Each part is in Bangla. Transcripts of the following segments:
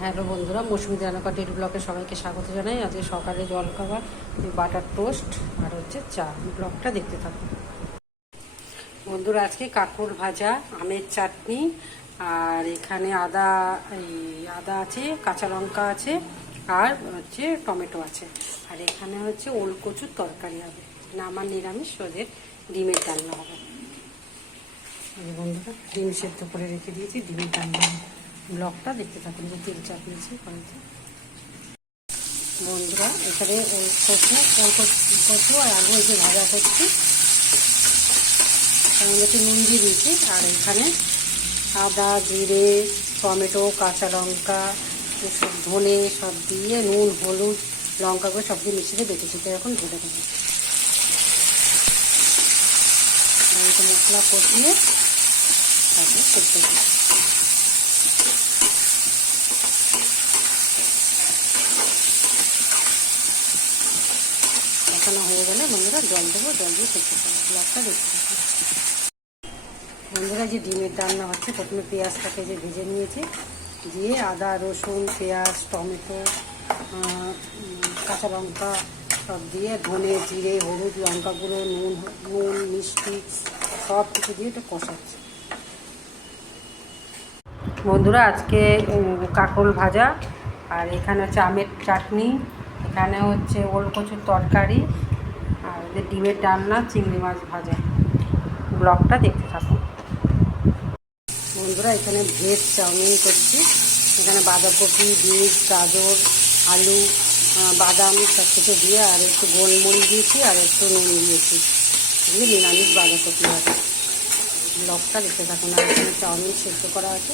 হ্যালো বন্ধুরা, মৌসুমি রান্নাঘর ডেলি ব্লগে সবাইকে স্বাগত জানাই। আজকে সকালে জলখাবার বাটার টোস্ট আর হচ্ছে চা। ব্লগটা দেখতে থাকুন বন্ধুরা। আজকে কাঁকরোল ভাজা, আমের চাটনি, আর এখানে আদা আছে, কাঁচা লঙ্কা আছে, আর হচ্ছে টমেটো আছে, আর এখানে হচ্ছে ওল কচুর তরকারি হবে। না, আমার নিরামিষ, ওদের ডিমের ডালনা হবে। বন্ধুরা, ডিম সেদ্ধ করে রেখে দিয়েছি, ডিমের ডালনা হবে। ব্লগটা দেখতে থাকুন। যে তেল চাপিয়েছি কড়াইতে। বন্ধুরা, এখানে কচু আর আলু যে ভাজা করছি, তার মধ্যে নুন দিয়ে দিয়েছি। আর এখানে আদা, জিরে, টমেটো, কাঁচা লঙ্কা, ধনে সব দিয়ে নুন, হলুদ, লঙ্কা করে সব দিয়ে মিশিয়ে বেটেছি। তো এখন ঢেলে দেবো। মশলা কষিয়ে তারপরে সেদ্ধ করবো। কষানো হয়ে গেলে বন্ধুরা জল দেবো, জল দিয়ে সেদ্ধ করবো। ব্লগটা দেখতে থাকুন বন্ধুরা। যে ডিমের ডালনা হচ্ছে, প্রথমে পেঁয়াজটাকে যে ভেজে নিয়েছি, দিয়ে আদা, রসুন, পেঁয়াজ, টমেটো, কাঁচা লঙ্কা সব দিয়ে, ধনে, জিরে, হলুদ, লঙ্কা গুঁড়ো, নুন, মিষ্টি সব কিছু দিয়ে একটু কষাচ্ছি। বন্ধুরা, আজকে কাঁকরোল ভাজা, আর এখানে হচ্ছে আমের চাটনি, এখানে হচ্ছে ওল কচুর তরকারি, আর ওদের ডিমের ডালনা, চিংড়ি মাছ ভাজা। ব্লগটা দেখতে থাকুন বন্ধুরা। এখানে ভেজ চাউমিন করছি। এখানে বাঁধাকপি, বিট, গাজর, আলু, বাদাম সব কিছু দিয়ে, আর একটু গোলমরিচ দিয়েছি, আর একটু নুন দিয়েছি, দিয়ে নিরামিষ বাঁধাকপি আছে। ব্লগটা দেখতে থাকুন। আর এখানে চাউমিন সেদ্ধ করা আছে,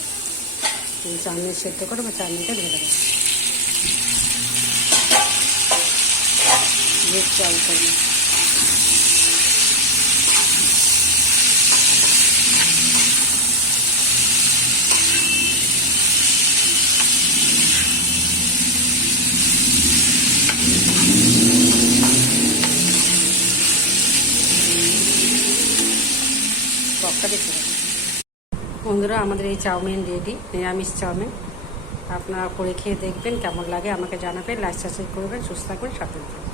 চাউমিন সেদ্ধ করে বা চাউমিনটা ঢেলে দেবো। ভেজ চাউমিন ব্লগটা দেখতে থাকুন বন্ধুরা। আমাদের এই চাউমিন রেডি, নিরামিষ চাউমিন। আপনারা করে খেয়ে দেখবেন কেমন লাগে, আমাকে জানাবেন। লাইক সাবস্ক্রাইব করবেন। সুস্থ থাকবেন, সাথে থাকবেন।